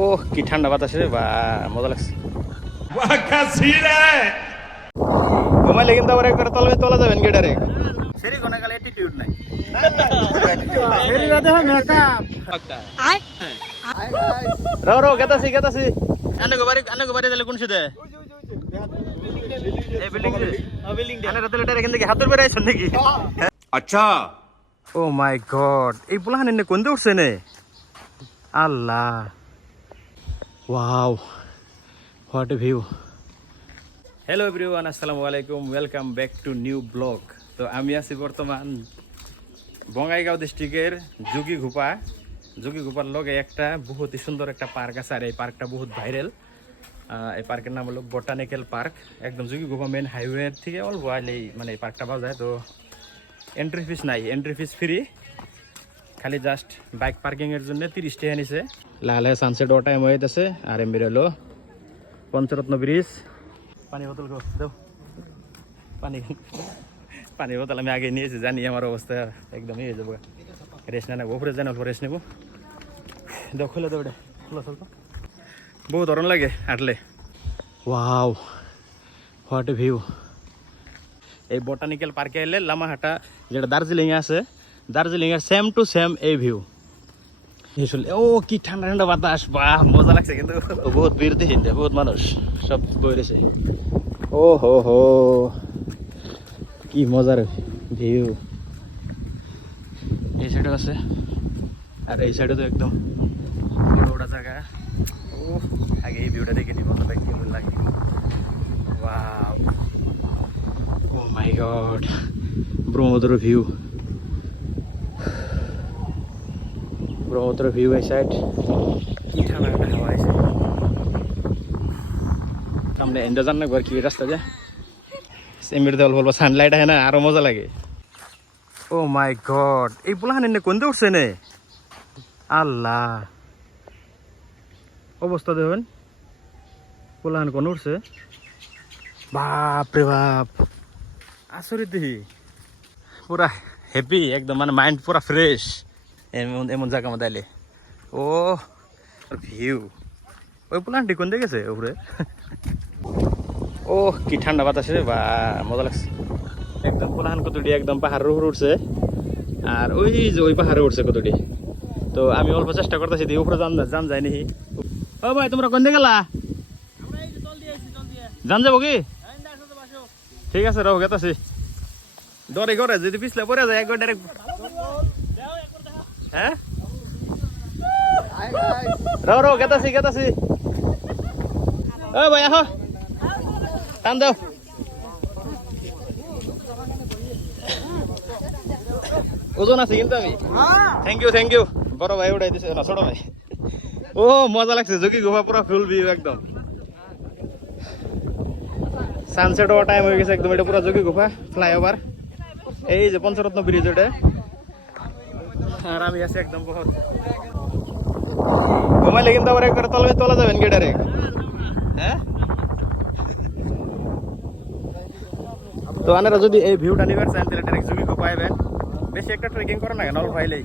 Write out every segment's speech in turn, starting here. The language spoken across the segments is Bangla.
ও কি ঠান্ডা বাতাস রে, বা মজা লাগছে। ঘুমাইলে কিন্তু আবার একবার তলে তোলা যাবেন গেটারে। সেরি কোন কালে অ্যাটিটিউড নাই। সেরি রাতে হয় মেকআপ। Rho rho গেতাছি। আনে গোবারি দিলে কোন সিধে? এই বিল্ডিং রে। বিল্ডিং দে। আনে রাতে লেটারে কিন্তু হাতের বের আইছন নাকি? আচ্ছা। ও মাই গড, এই পোলাহান এনে কোন দে উঠছে নে? আল্লাহ, wow, what a view. Hello everyone, আসসালামু আলাইকুম, welcome back to new blog. তো আমি আছি বর্তমান বঙ্গাইগাঁও ডিস্ট্রিক্টের যোগীঘোপার লগে একটা বহুত সুন্দর একটা পার্ক আছে, আর এই পার্কটা বহুত ভাইরাল। এই পার্কের নাম হলো বোটানিক্যাল পার্ক। একদম যোগীঘোপা মেন হাইওয়ে থেকে অল্প আইলেই মানে এই পার্কটা পাওয়া যায়। তো এন্ট্রি ফিস নাই, এন্ট্রি ফিস ফ্রি, খালি জাস্ট বাইক পার্কিংয়ের জন্য 30 টাকা নিছে। লালে সানসেট ও টাইম হয়ে গেছে। আর এমবি হলো পঞ্চরত্ন ব্রিজ। পানি বোতল দাও, পানি বোতল আমি আগে নিয়েছি, জানি আমার অবস্থা একদম হয়ে যাবো। রেস্ট না নেবো, উপরে জানি অল্প রেস্ট নেবো। দাও, খুলে দাও, এটা খোলা চলতো, বহু ধরন লাগে হাঁটলে। Wow, what a view. এই বোটানিক্যাল পার্কে এলে লামাহাটা যেটা দার্জিলিংয়ে আছে, দার্জিলিংয়ের সেম টু সেম এই ভিউ। ও কি ঠান্ডা ঠান্ডা বাতাস, বাহ মজা লাগছে। কিন্তু বহুত ভিড় দেখি, বহুত মানুষ সব বইরেছে। ও হো হো, কি মজার ভিউ। এই সাইডে আছে, আর এই সাইডে তো একদম বড় জায়গা। ও আগে এই ভিউটা দেখে নি, মজাটা কেমন লাগে। Wow, oh my god, Brahmaputra view, Brahmaputra view. এই সাইড কি ঠান্ডা ঠান্ডা হাওয়া আছে। সামনে এন্ডা জান না ঘর কি রাস্তা যায়, সেমির দেওয়াল বলবো, সানলাইট আছে না, আরো মজা লাগে। ও মাই গড, এই পোলাহান এনে কোন উঠছে নে? আল্লাহ, অবস্থা দেখুন, পোলাহান কোন উঠছে, বাপ রে বাপ, আসরিত দেখি। পুরা হ্যাপি একদম, মানে মাইন্ড পুরা ফ্রেশ এমন জায়গা মধ্যে আইলে। ও ভিউ, ওই প্লান্টটি কোন দিকে গেছে উপরে। ও কি ঠান্ডা বাতাস রে, বা মজা লাগছে একদম। পোলাহান কতটি একদম পাহাড়ের উপরে উঠছে, আর ওই যে ওই পাহাড়ে উঠছে কতটি। তো আমি অল্প চেষ্টা করতেছি দিয়ে উপরে যান যায়নি। ও ভাই, তোমরা কোন দিকে গেলা? যান যাবো কি? ঠিক আছে, রও গেতাছি। দরে ঘরে যদি পিছলে পড়ে যায় একবার ডাইরেক্ট। হ্যাঁ, রও গেতাছি। ও ভাই আহ, টান দাও। ওজন আছে কিন্তু আমি। থ্যাংক ইউ বড় ভাই, উঠাই দিছে না ছোট ভাই। ও মজা লাগছে, যোগীঘোপা পুরো ফুল ভিউ একদম। সানসেট হওয়ার টাইম হয়ে গেছে একদম। এটা পুরো যোগীঘোপা ফ্লাইওভার, এই যে পঞ্চরত্ন ব্রিজ ওটা। আর আমি আছি একদম বহুত। ঘুমাইলে কিন্তু আবার একবার তলে তোলা যাবেন গেটারে। হ্যাঁ, তো আনারা যদি এই ভিউটা নিবার চান তাহলে ডাইরেক্ট যোগীঘোপা আইবেন। বেশি একটা ট্রেকিং করেন না কেন, অল্প পাইলেই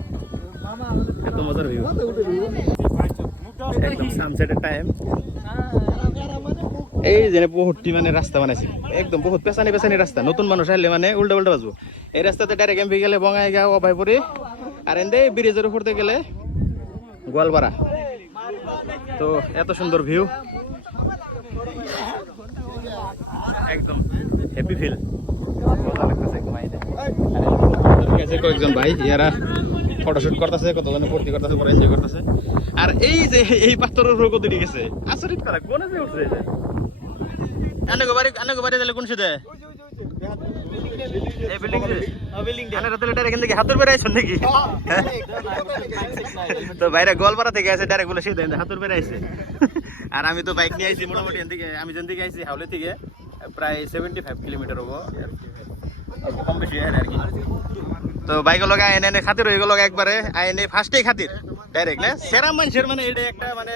এত মজার ভিউ। একদম সানসেটের টাইম। এই যে বহুতটি মানে রাস্তা বানাইছে, একদম বহুত পেছানি রাস্তা। নতুন মানুষ আসলে মানে উল্টা বাজবো। এই রাস্তাতে ডাইরেক্ট এমপি গেলে বঙ্গাইগাঁও, অভয়পুরি, আর এন্ডে ব্রিজের উপর দিয়ে গেলে গোয়ালপাড়া। তো এত সুন্দর ভিউ, একদম হ্যাপি ফিল, মজা লাগতেছে একদম। কয়েকজন ভাই ইয়ারা ফটোশুট করতেছে, কতজন ভর্তি করতেছে, পরে এনজয় করতেছে। আর এই যে এই পাথরের উপর কত গেছে, আচরিত করা, কোনে যে উঠছে। আনে গোবারি দিলে কোন সিধে? এই বিল্ডিং রে। বিল্ডিং দে। আনে রাতে লেটারে কিন্তু হাতের বের আইছন নাকি? তো বাইরে গোয়ালপাড়া থেকে আছে, ডাইরেক্ট বলে সিধে হাতের বের আইছে। আর আমি তো বাইক নিয়ে আইছি মোটামুটি এদিকে, আমি যেন দিকে আইছি হাওলে থেকে প্রায় 75 কিলোমিটার হবো, কম বেশি আর কি। তো বাইকের লগে এনে খাতির হয়ে গেল একবারে, আইনে ফার্স্টেই খাতির ডাইরেক্ট না সেরা মানুষের, মানে এটা একটা মানে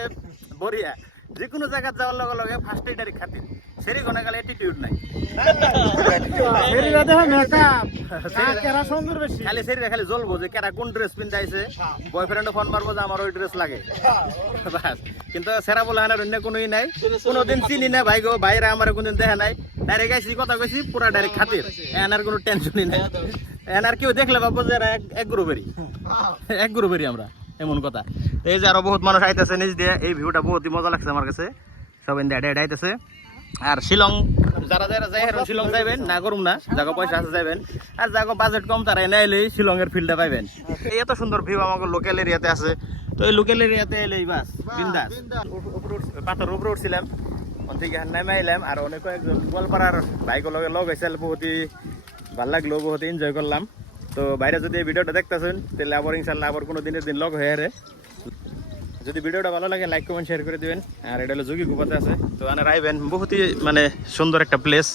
বড়িয়া। যে কোনো জায়গায় যাওয়ার লগে লগে ফার্স্টেই ডাইরেক্ট খাতির। সেরি কোনে গেলে অ্যাটিটিউড নাই সেরিরা দেখো মেকআপ কেরা সুন্দর বেশি খালি সেরি খালি জ্বলবো যে কেরা কোন ড্রেস পিন্ধাইছে বয়ফ্রেন্ডে ফোন মারবো যে আমার ওই ড্রেস লাগে বাস কিন্তু সেরা বলে আনার অন্য কোনোই নাই কোনোদিন চিনি না ভাই গো ভাইরা আমার কোনদিন দেখা নাই ডাইরেক্ট আইসি কথা কইছি পুরা ডাইরেক্ট খাতির এনার কোনো টেনশনই নাই এনার কেউ দেখলে ভাববো যে এরা এক গ্রুপেরই আমরা এমন কথা এই যে আরো বহুত মানুষ আইতেছে নিজ দিয়ে এই ভিউটা বহুতই মজা লাগছে আমার কাছে সবাই ডেডে আইতেছে আর শিলং যারা যারা যাই হেরন শিলং যাইবেন না করুম না যাগো পয়সা আছে যাইবেন আর যাগো বাজেট কম তারাই নাইলেই শিলং এর ফিল্ডে পাইবেন এই এত সুন্দর ভিউ আমাকে লোকাল এরিয়াতে আছে তো এই লোকাল এরিয়াতে এলেই বাস বিন্দাস পাথর উপরে উঠছিলাম থেকে নামে আইলাম আর অনেক কয়েকজন গোয়ালপাড়ার বাইকের লগে লগ হয়েছিল বহুতই ভালো লাগলো বহুত এনজয় করলাম তো বাইরে যদি এই ভিডিওটা দেখতেছেন তাহলে আবার ইনশাল্লাহ আবার কোনো দিনের দিন লগ হয়ে আরে যদি ভিডিওটা ভালো লাগে লাইক কমেন্ট শেয়ার করে দিবেন আর এটা হলো যোগী গুপাতে আছে তো আনার আইবেন বহুতই মানে সুন্দর একটা প্লেস